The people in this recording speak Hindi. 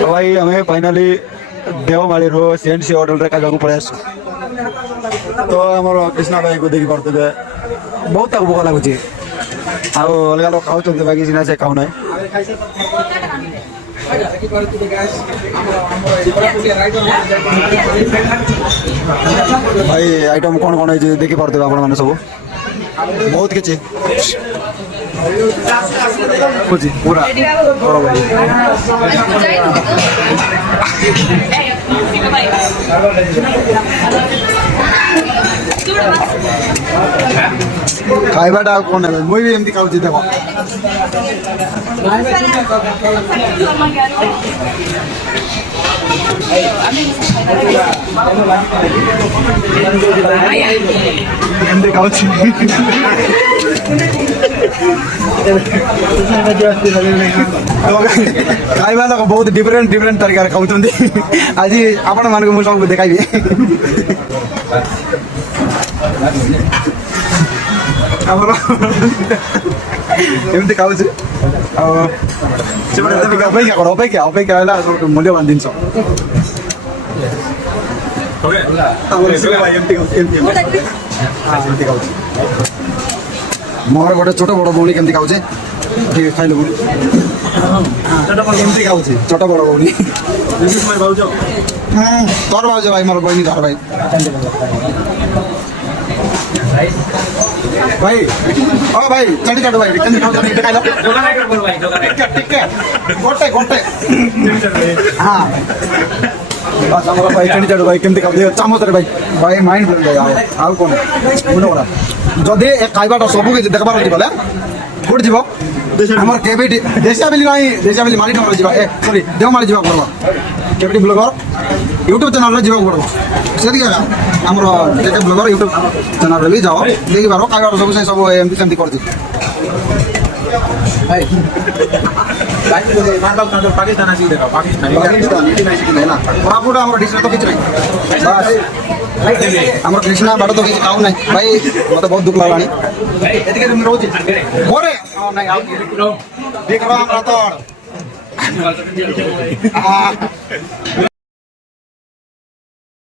भाई हमें फाइनाली देवमाली रो सीएनसी होटल रे खाइबा पड़े आसु तो हमर कृष्णा भाई को देखि पड़ते बहुत भोक लगुच आ अलग लोग खाऊ बाकी सीना से खाऊ ना भाई आइटम कौन कौन है देखि पड़ते आपण माने सब बहुत किछि पूरा खाइबाटा कौन है मुई भी एमती खाऊ देखो एमती खाऊ खाइबा लोग बहुत डिफरेंट डिफरेंट तरीका खाऊ आज आपण मान को सब देखाइबी एमती खाऊ अपेक्षा अपेक्षा है मूल्यवान जिन मोर गोटे छोट बड़ भौणी केमती खाऊे ठीक खाइल केमती खाऊे छोट बड़ भौणी तोर भाज भाई मोर बहनी धर भाई भाई ओ भाई चढ़ी चढ़ भाई केमती खाऊ खाइल गोटे गोटे हाँ बस हमारा भाई चढ़ी चढ़ भाई केमती खाऊ चामच भाई भाई माइंड भाई आउ कौन मुंड बड़ा जदि खाइबाटा सब किसी देखबार अच्छी बोले कौट जीव आम केविटी देशियाबिली ना देशियाबिली माली नंबर जी सॉरी देवमाली जावा पड़वा केविटी ब्लॉगर यूट्यूब चैनल रे जावा पड़वा से आमर जेके ब्लॉगर यूट्यूब चैनल रे भी जाओ देखि पारो खाइबार सब से सब एमती सेमती करती पाकिस्तान आसी देखो कोरापुट आम डिश तो किसी बस आम कृष्णा बाट तो किसी खाऊ ना भाई मत बहुत दुख लगा रोज देख